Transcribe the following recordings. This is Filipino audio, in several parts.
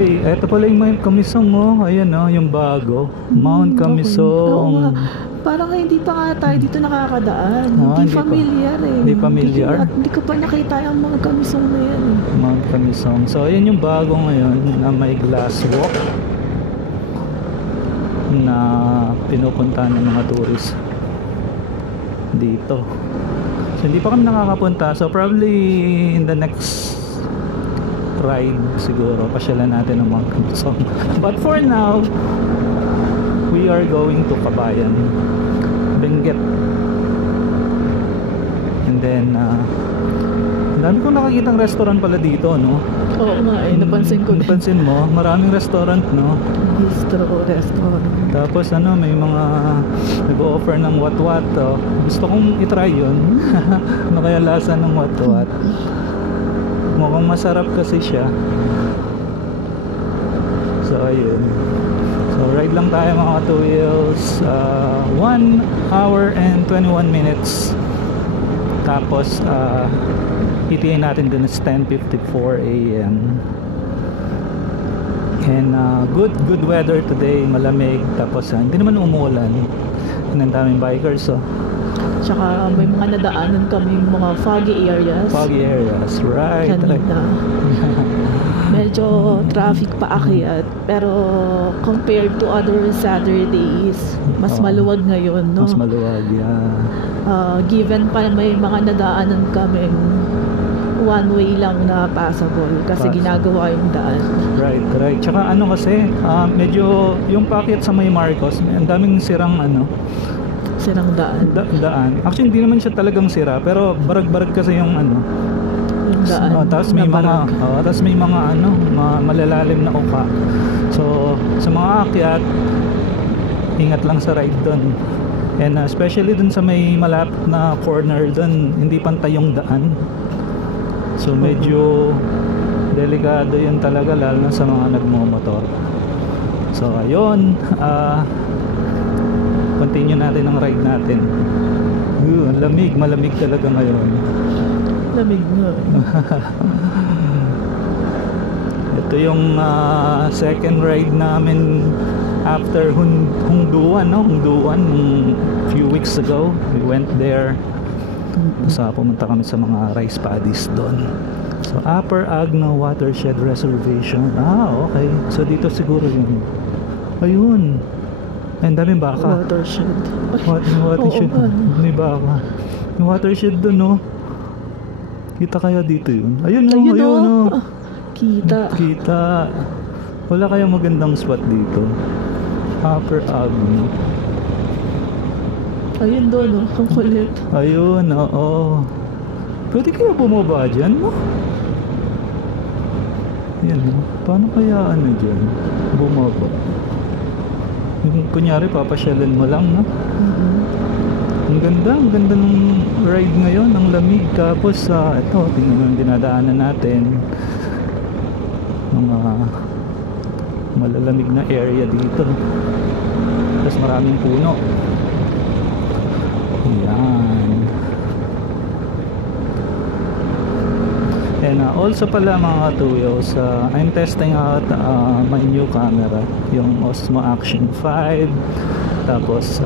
Eto pala yung Mount Kamisong, oh. Ayan, oh, yung bago. Mount Okay. Oo Kamisong. nga. Parang hindi pa nga tayo dito nakakadaan. Hindi Hindi pa. familiar eh. Hindi familiar? Hindi ko pa nakita yung mga kamisong na yan eh. Mount Kamisong. So, ayan yung bago ngayon na may glass walk na pinupuntahan ng mga tourist dito. So, hindi pa kami nakakapunta. So, probably in the next ride siguro pasyalan natin ang Mount Kamisong. But for now, we are going to Kabayan, Benguet. And then ang dami kong nakikitang restaurant pala dito, no? Oo nga eh, napansin ko. Napansin mo, maraming restaurant, no? Bistro, restaurant. Tapos may mga nag-o-offer ng what-what, oh. Gusto kong itry yun. Ano kaya lasa ng what-what? Mukhang masarap kasi siya. So ayun. So ride lang tayo mga two wheels. 1 hour and 21 minutes. Tapos ETA natin dun is 10:54 AM. And good weather today, malamig. Tapos hindi naman umuulan. Ang daming bikers, oh. Tsaka may mga nadaanan kaming mga foggy areas. Foggy areas, right. Kanina. Medyo traffic pa akyat. Pero compared to other Saturdays, mas maluwag ngayon, no? Mas maluwag, yeah. Given pa may mga nadaanan kaming one way lang na passable kasi ginagawa yung daan. Right. Tsaka kasi, medyo yung paakyat sa may Marcos, ang daming sirang Sirang daan. daan. Actually, hindi naman siya talagang sira, pero barag-barag kasi yung Yung daan. tapos may mga malalalim na uka. So, sa mga akyat, ingat lang sa ride doon. And especially dun sa may malapit na corner doon, hindi pantay yung daan. So, medyo delikado yun talaga, lalo na sa mga nagmomotor. So, ayun. Continue natin ang ride natin. Ang lamig, malamig talaga ngayon. Lamig nga. Ito yung second ride namin after Hungduan, no? Hungduan, few weeks ago. We went there. So, pumunta kami sa mga rice paddies doon. So, Upper Agno Watershed Reservation. Okay. So, dito siguro yun. Ayun. Ang daming baka. Watershed. Watershed. May baka. Yung watershed doon, no? Kita kaya dito yun? Ayun, no? Kita. Wala kaya magandang spot dito. Upper Agno. Ayun doon, ang kulit. Ayun, oo. Pwede kaya bumaba dyan, no? Yan, no? Paano kaya dyan? Bumaba. Yung kunyari, papasyalan mo lang, no? Ang ganda ng ride ngayon, ang lamig. Tapos, ito, tingnan mo yung dinadaanan natin. Mga malalamig na area dito. Tapos maraming puno. Yan. And also pala mga two wheels, I'm testing out my new camera, yung Osmo Action 5. Tapos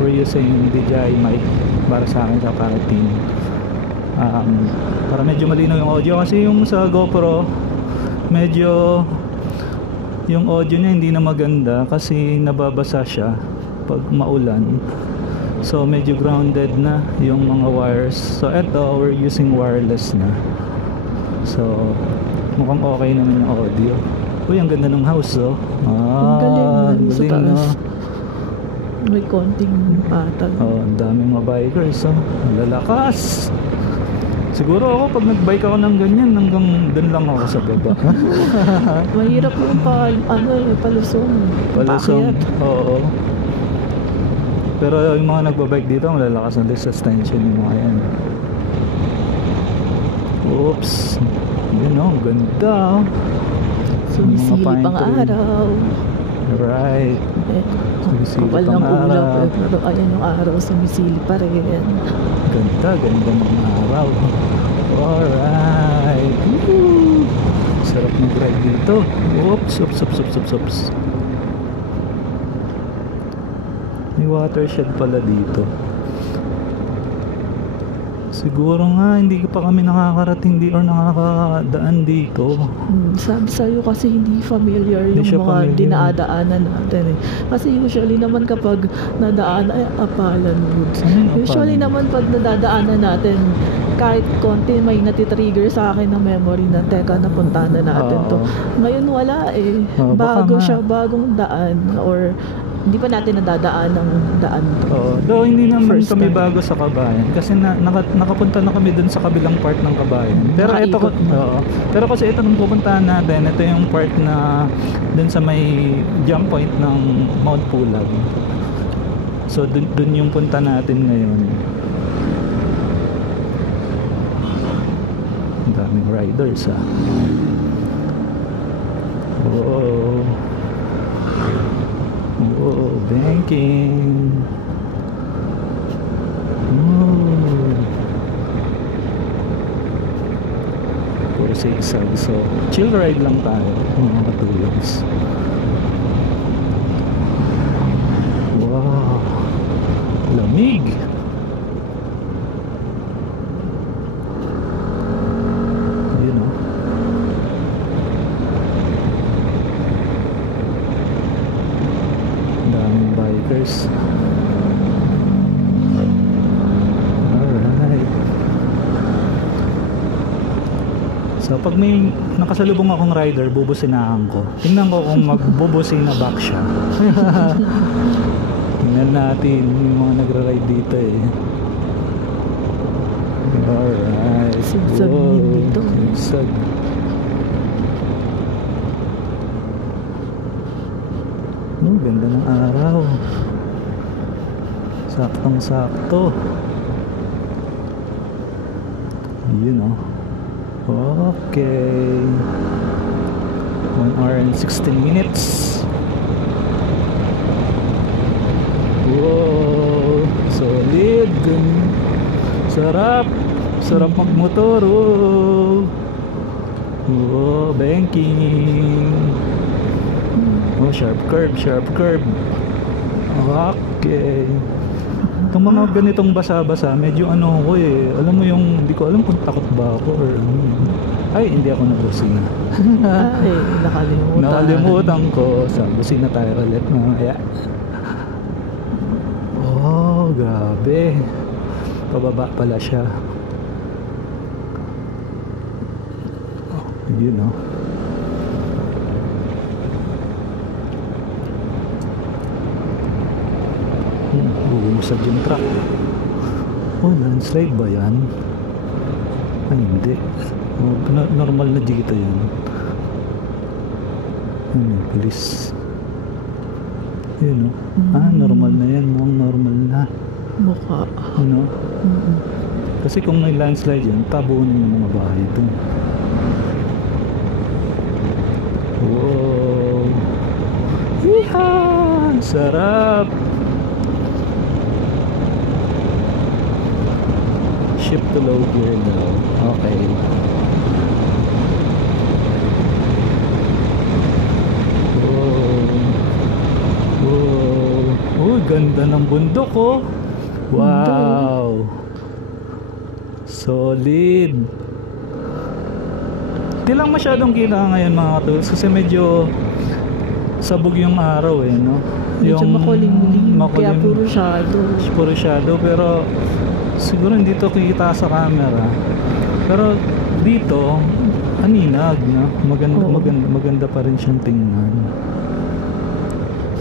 we're using DJI mic para sa akin sa para team, para medyo malinaw yung audio, kasi yung sa GoPro medyo yung audio niya hindi na maganda kasi nababasa siya pag maulan. So medyo grounded na yung mga wires. So eto, we're using wireless na. So mukhang okay naman yung audio. Uy, ang ganda ng house, oh. Ang galing sa taas. No? May konting patag. Ang daming mga bikers, oh. Lalakas. Siguro ako pag nagbike ako ng ganyan, hanggang dun lang ako sa baba. Mahirap yung palusong. Palusong, oo. Pero yung mga nagbabike dito, malalakas na suspension yung mga yan. Oops. Yun, oh, ganda. Sumisilip ang araw. Right. Kapal ng ulap, pero ayan yung araw, sumisilip pa rin. Ganda ng araw. Alright. Woo! So Sarap mag-ride dito. Oops, oops, oops, oops, oops, oops. May watershed pala dito. Siguro nga hindi pa kami nakakarating di or nakakadaan dito. Sabi sa'yo kasi hindi familiar Hindi yung siya mga familiar. dinadaanan natin eh. Kasi usually naman kapag nadaan ay Apalan Woods. Ano yung Usually Apalan? naman pag nadadaanan natin, kahit konti may natitrigger sa akin na memory na teka napuntahan na natin to. Oo. Ngayon wala eh. Oo, baka Bago nga. siya, bagong daan or hindi pa natin nadadaan ng daan to. Oo. Though hindi naman First kami time. bago sa Kabayan kasi nakapunta na kami dun sa kabilang part ng Kabayan. Pero ito Nakaikot na. oo. Pero kasi ito nung pupuntahan natin, ito yung part na dun sa may jump point ng Mount Pulag. So dun yung punta natin ngayon. Ang daming riders ah. Oh. Oh, banking. Oh. Puro zigzag. So, chill ride lang tayo, mga katulogs. Wow. Lamig. Yun oh. Daming bikers. Alright. So pag may nakasalubong akong rider, bubusinahan ko. Tingnan ko kung magbubusina back siya. Tingnan natin yung mga nagra-ride dito eh. Alright. Sigsag Wow, din dito. Sigsag. Oh, ganda ng araw. Saktong sakto. Yun oh. Okay. 1 hour and 16 minutes. Wow, solid. Sarap. Sarap magmotor. Oh. Wow, banking. Oh, sharp curve, sharp curve. Okay. Itong mga ganitong basa-basa, medyo ano ko eh. Alam mo yung, hindi ko alam kung takot ba ako or ano. Ay, hindi ako nabusina. Ay, nakalimutan. Nakalimutan ko. Sa busina tayo ulit mamaya. Oh, grabe. Pababa pala siya. Oh, yun oh. Bumusad yung truck. Oh, landslide ba yan? Ay, hindi. Oh, normal na dito yan. Ay, may police. Yun, oh. Ah, normal na yan. Normal na. Mukha. Ano? Mm-mm. Kasi kung may landslide yan, tabunin yung mga bahay dun. Wow! Yeehaw! Sarap! Ship to low gear daw. Okay. Wow! Wow! Oh, ganda ng bundok oh! Wow! Solid! Di lang masyadong kita ngayon mga katools kasi medyo sabog yung araw eh, no? Medyo makulimlim. Kaya makulim- puro shadow. puro shadow pero siguro hindi to kita sa camera. Pero dito, aninag, no? Maganda, Oo. maganda pa rin siyang tingnan.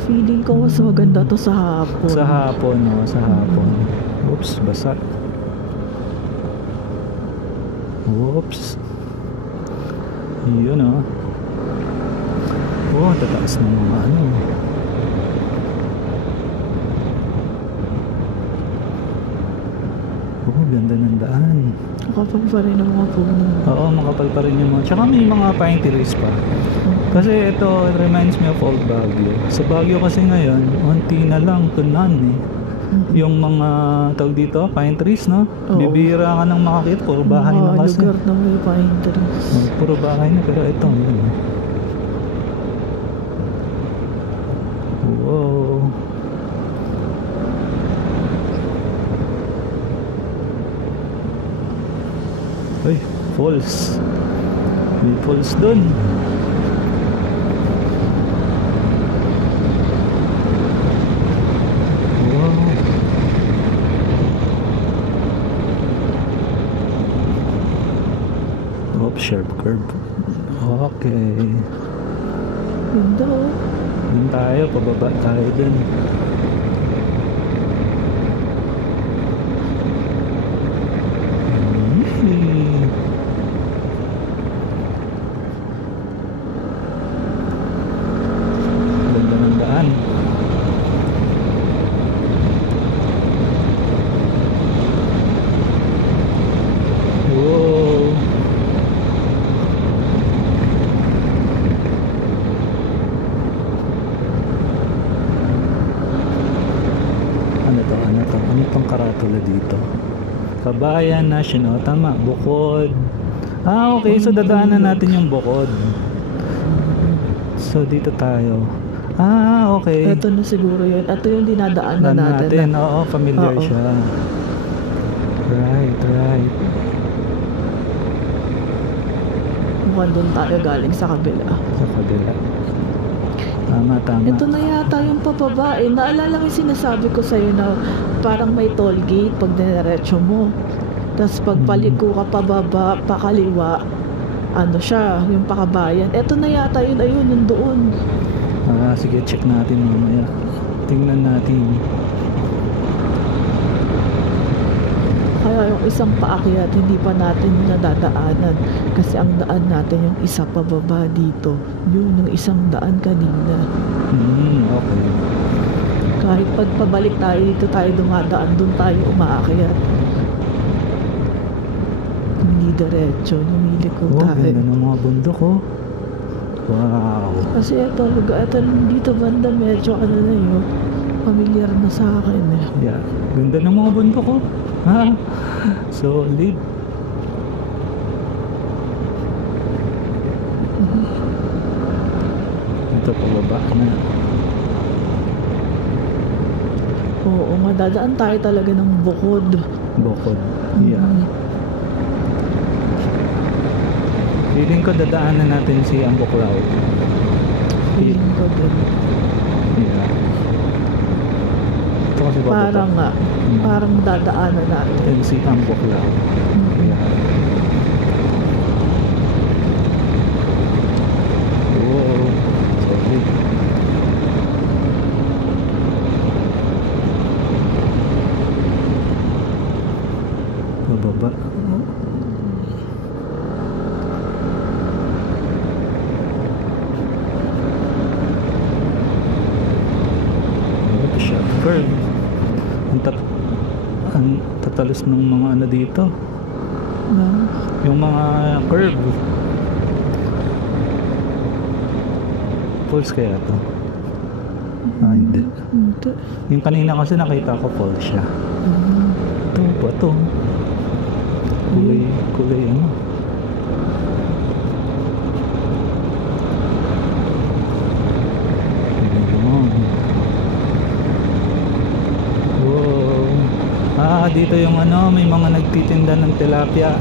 Feeling ko mas maganda to sa hapon. Sa hapon, no? Sa hapon. Oops, basa. Oops. Yun, oh. Oh, tataas ng mga ano. Oh, ganda ng daan. Kapag pa rin ang mga puno. Oo, makapal pa rin yung mga. Tsaka may mga pine trees pa. Kasi ito, it reminds me of old Baguio. Sa Baguio kasi ngayon, unti na lang to none eh. yung mga tawag dito, pine trees, no? Oo. Bibira ka nang makakita, puro bahay Mga na kasi. lugar na may pine trees. Puro bahay na, pero ito, yun. Wow. Ay, falls. May falls dun. Wow. Oh, sharp curve. Okay. Ganda oh. Dun tayo, pababa tayo dun. Ganda ng daan. Wow. Ano tong karatula dito? Kabayan National. Tama, Bukod. Ah, okay. So, dadaanan natin yung Bukod. So, dito tayo. Ah, okay. Ito na siguro yun. Ito yung dinadaanan natin. Oo, familiar Oo. siya. Right, right. Mukhang doon tayo galing sa kabila. Sa kabila. Tama, tama. Ito na yata yung pababa eh. Naalala ko yung sinasabi ko sa'yo na parang may toll gate pag dinerecho mo. Tapos pag paliko ka pababa, pakaliwa, ano siya, yung pakabayan. Ito na yata yun, ayun, yung doon. Ah, sige, check natin mamaya. Tingnan natin. Kaya yung isang paakyat, hindi pa natin nadadaanan. Kasi ang daan natin yung isa pababa dito. Yun, yung isang daan kanina. Okay. Kahit pagpabalik tayo dito tayo dumadaan, doon tayo umaakyat. Hindi diretso, lumiliko Oh, tayo. ganda ng mga bundok, oh. Wow. Kasi ito, lugar, ito dito banda medyo ano na yun, familiar na sa akin eh. Yeah. Ganda ng mga bundok, oh. Ha? Solid. Ito, pababa na. Oo, madadaan tayo talaga ng Bukod. Bukod. Yeah. Feeling ko dadaanan natin si Ambuklaw. Feeling ko din. Yeah. Ito kasi bababa. Parang nga, parang dadaanan natin. Yan si Ambuklaw. Yeah. Wow. Solid. Bababa. Curve. Ang tatalos ng mga ano dito. Yung mga curve. Falls kaya to? Ah, hindi. Hindi. Yung kanina kasi nakita ko falls siya. Ito ba to? Kulay ano? Dito yung ano, may mga nagtitinda ng tilapia.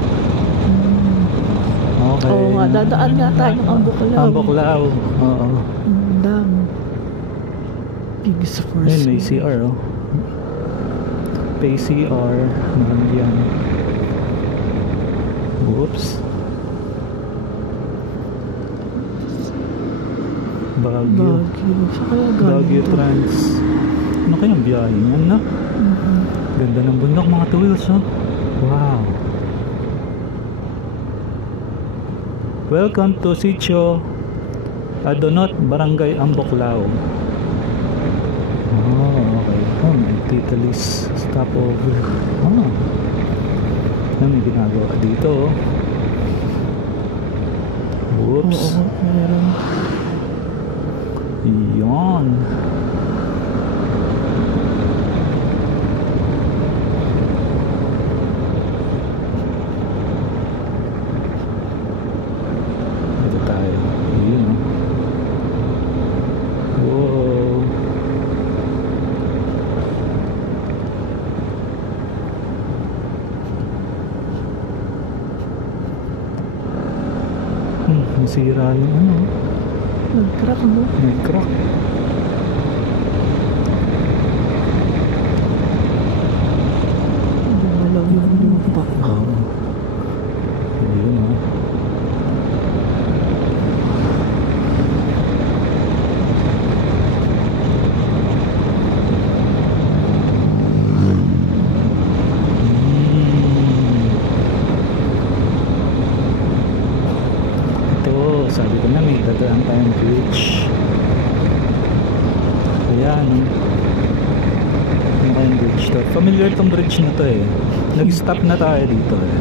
Okay. Oo nga, dadaan nga tayo ng Ambuklaw. Ambuklaw. Oo. Ang dami. Pigs for Ayun, may sale. CR, oh. Pay CR. Meron yan. Oops. Baguio. Sa kaya galing Baguio to. Trans. Ano kayang biyahe yan, no? Ganda ng bundok, mga tuwils, oh. Wow. Welcome to Sitio Adonot, Barangay Ambuklaw. Oh, okay. Oh, may Titalis stopover. Oh. Ano may ginagawa dito, oh. Whoops. Oo, meron. Iyon. nasira yung ano. Nag-crack, no? Nag-crack. Lumalaw yung lupa. Oo. Ayun ah. Sabi ko na may dadaan tayong bridge. Ayan. Ano kayong bridge to? Familiar tong bridge na to eh. Nag-stop na tayo dito eh.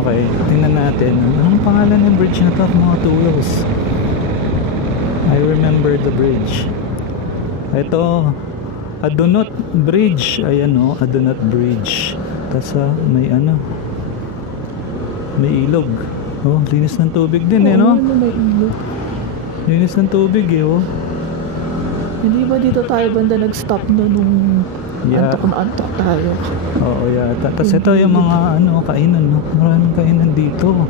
Okay, tingnan natin. Anong pangalan ng bridge na to? Mga 2 wheels. I remember the bridge. Ito, Adunot Bridge. Ayan o, Adunot Bridge. Tapos may ano, may ilog. Oh, linis ng tubig din eh, no? Ano may ilog? Linis ng tubig eh, oh. Hindi ba dito tayo banda nag-stop no nung Yeah. antok na antok tayo? Oo, yata. Tapos ito yung mga ano, kainan, no? Maraming kainan dito.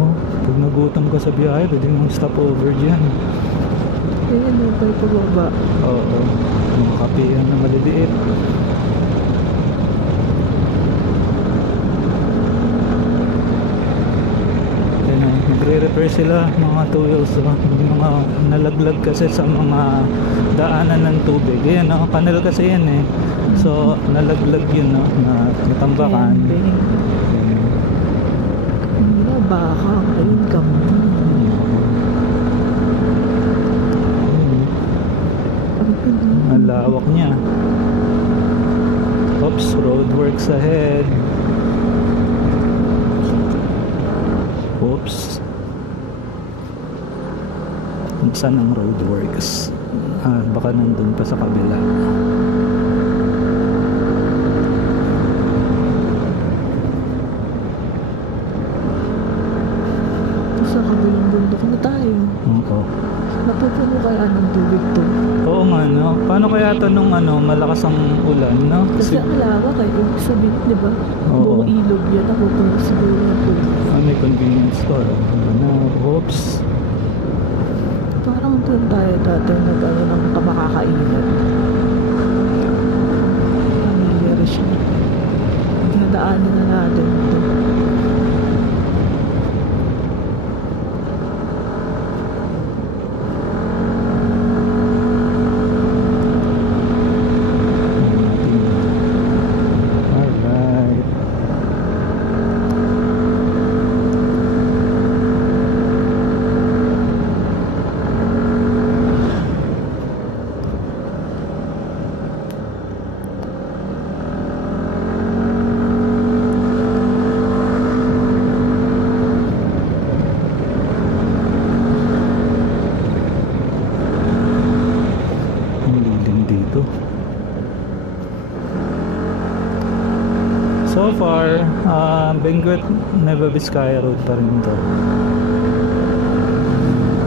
Oh, pag nagutom ka sa biyahe, pwede mong stop over dyan. Ayan o, may pababa. Oo, mga kapihan na maliliit. Nagre-repair sila mga 2 wheels, mga nalaglag kasi sa mga daanan ng tubig. Ayan, no? Panel kasi yan eh. So nalaglag yun, no? Na natambakan. Hindi na baka, ayun ka mo. Ang lawak niya. Oops, roadworks ahead. Oops. Saan ang roadworks? Baka nandun pa sa kabila. Sa kabilang bundok na tayo. Oo. Napupuno kaya ng tubig to. Oo nga, no? Paano kaya ito nung ano, malakas ang ulan, no? Kasi ang lawak kayo, sabihin, di ba? Oo. Buong ilog yan, napupuno siguro ng tubig. May convenience store. Oops. Parang doon tayo dati nag-ano ng kamakakainan. Familiar siya. Dinadaanan na natin ito. Alright. So far, Benguet Nueva Vizcaya Road pa rin to.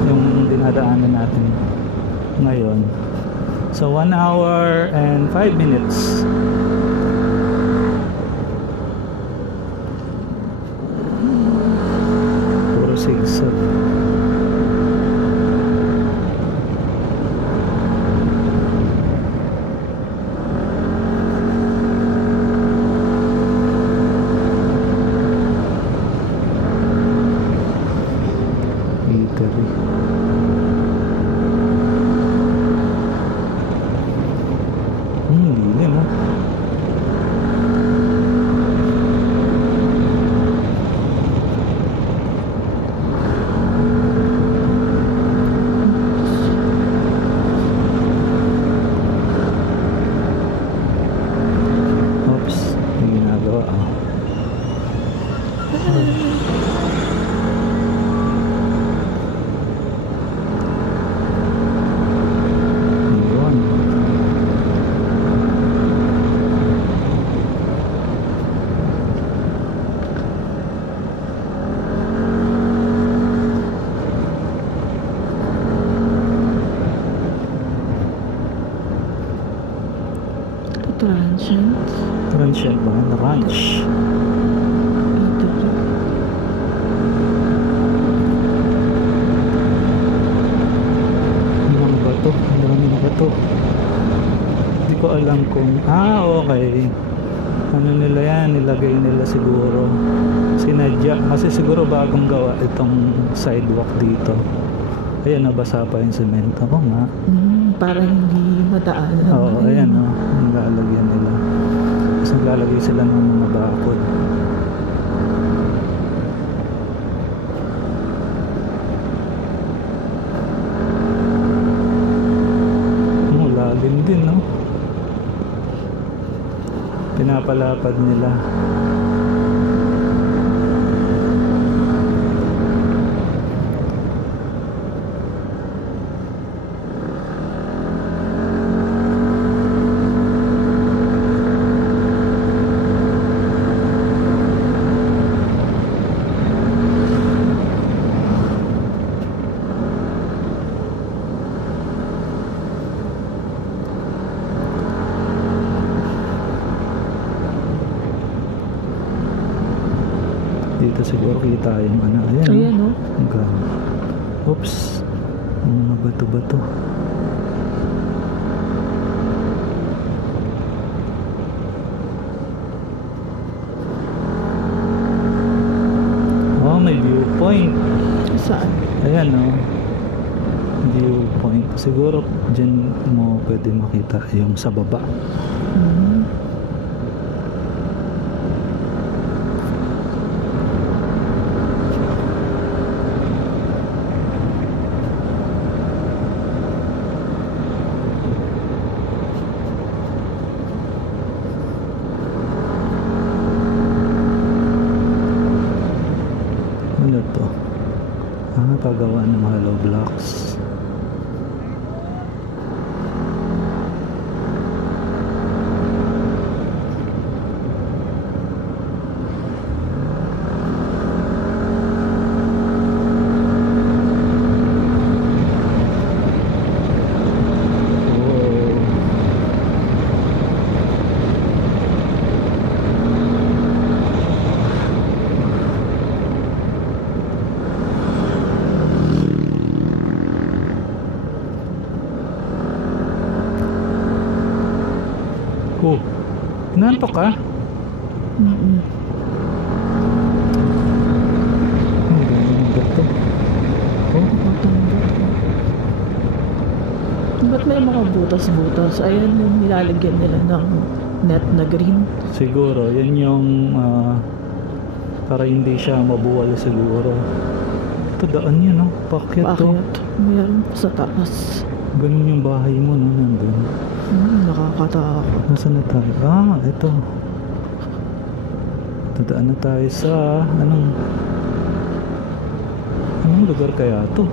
Yung dinadaanan natin ngayon. So 1 hour and 5 minutes. Puro sigsag. Lilim ah. Oops, may ginagawa ah. Transient ba? Ranch. to? Hindi ko alam kung okay, ano nila yan, nilagay nila siguro sinadya, kasi siguro bagong gawa itong sidewalk dito. Ayan, nabasa pa yung semento ko nga. Para hindi madaanan. Oo, ayan o, nilalagyan nila. Tapos naglalagay sila ng mga bakod. Lalim din, no? Pinapalapad nila. Dito siguro kita yung ano. Ayan, no? Hanggang. Oops. Mga bato-bato. Oh, may viewpoint. Saan? Ayan, no? Viewpoint. Siguro dyan mo pwede makita yung sa baba. Ano to? Pagawa ng hollow blocks. Oh, nantok ka? Mm-mm. Ganyan ba ito? Oh, Ba't may mga butas-butas? Ayan yung nilalagyan nila ng net na green. siguro, yan yung para hindi siya mabuwal siguro. Ito daan yun, no? Pakyat to. Bakit? Meron pa sa taas. Ganun yung bahay mo, no? Nandun. Nakakatakot. Nasaan na tayo? Ito. Dadaan na tayo sa anong lugar kaya to?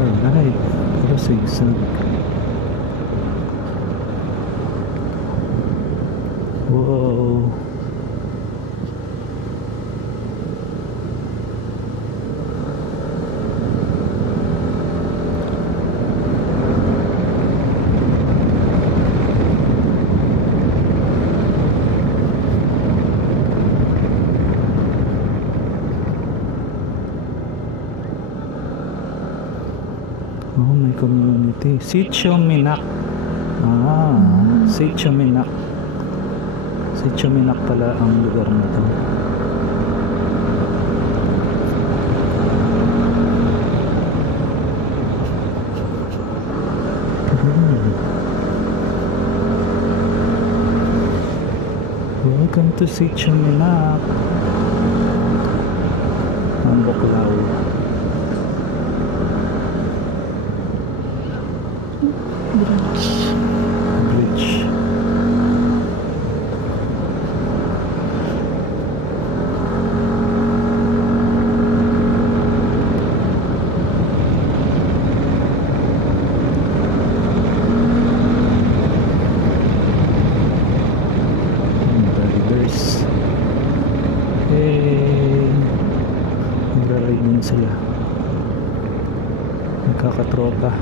Alright. Pero sigsag. Wow. Oh, may community. Sitio Minac. Sitio Minac. Sitio Minac pala ang lugar na to. Welcome to Sitio Minac. Ang Buklaw. Bridge. Riders. Nagra-ride din sila. kakatropa.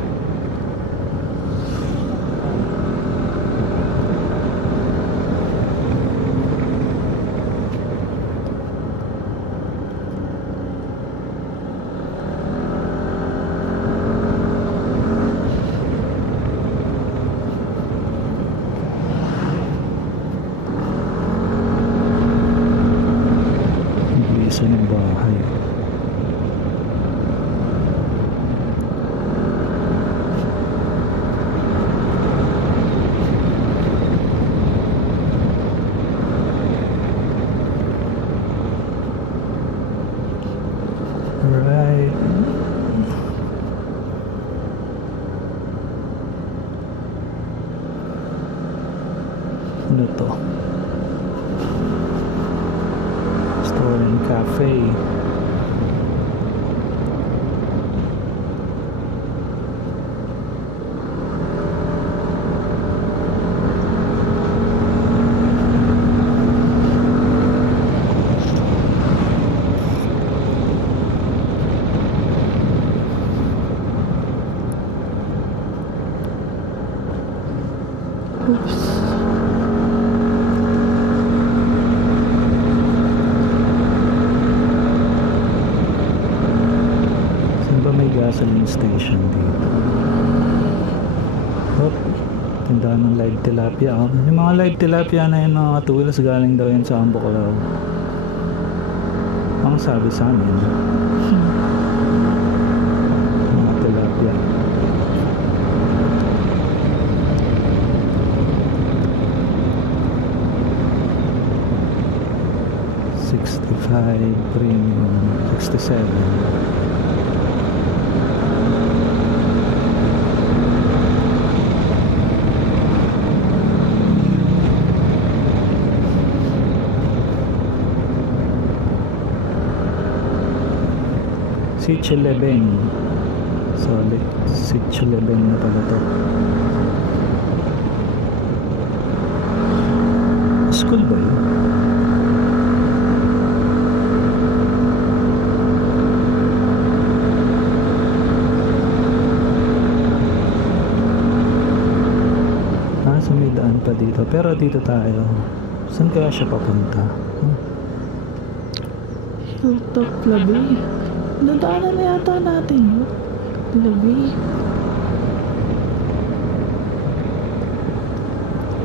Bisa ng bahay. Right. Ano to? Store and cafe. Oops. Saan ba may gasoline station dito? Oh, tindahan ng live tilapia. Oh. Yung mga live tilapia na yun, mga katuwilas, galing daw yan sa Ambuklaw. Ang sabi sa amin, mga tilapia. $65 premium, 67. Sitch 11. Solid Sitch 11 na pala to. School ba yun? So may daan pa dito, pero dito tayo. Saan kaya siya papunta? Hilltop Labi. Nadaanan na yata natin yun. Labi.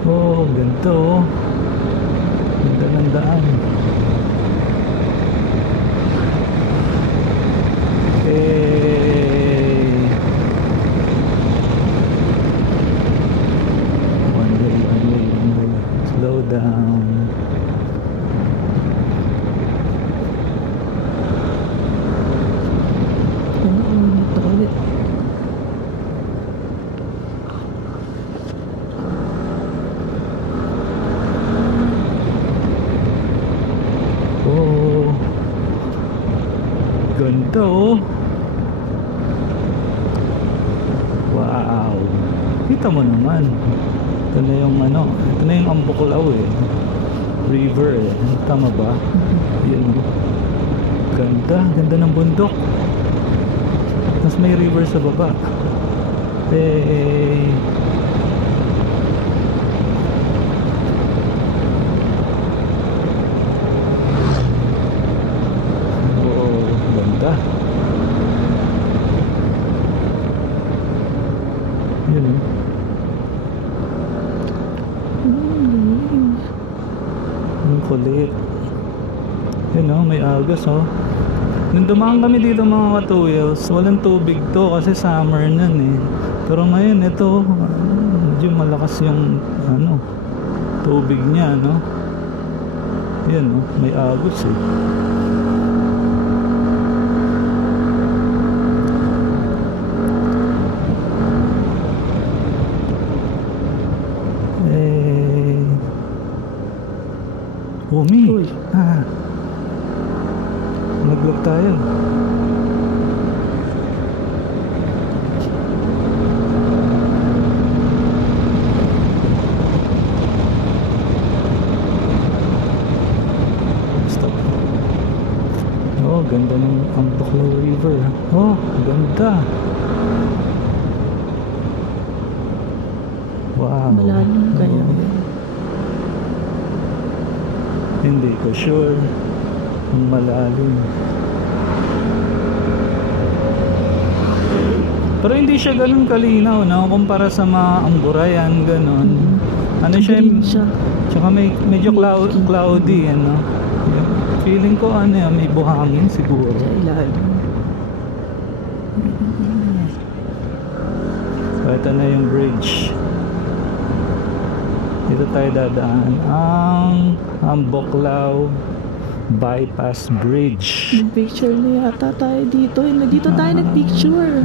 Oh, ganito oh. Ganda ng daan. One way. Slow down. Ito ulit. Oh, ganda oh. Wow, kita mo naman. Ito na yung ano, ito na yung Ambuklaw eh. River eh, tama ba? Yan oh. Ganda ng bundok. Tapos may river sa baba. Hey. Oh, ganda. Yun eh. Ang kulit. Yun oh, may agos oh. Nung dumaan kami dito mga katuyos, walang tubig to kasi summer nun eh. Pero ngayon ito, medyo malakas yung ano, tubig niya, no? Yan oh, may agos eh. Umi. Uy. Nag-vlog tayo. Stop. Oh, ganda ng Ambuklaw River. Oh, ganda. Wow. Malalim kaya. Hindi ko sure kung malalim. Pero hindi siya ganun kalinaw, no? Kumpara sa mga Amburayan, ganun. Ano siya? Green siya. Tsaka medyo cloudy, ano? Feeling ko, ano yan, may buhangin siguro. Sa ilalim. So, ito na yung bridge. Dito tayo dadaan. Ang Ambuklaw Bypass Bridge. Nag-picture na yata tayo dito. Dito tayo nag-picture.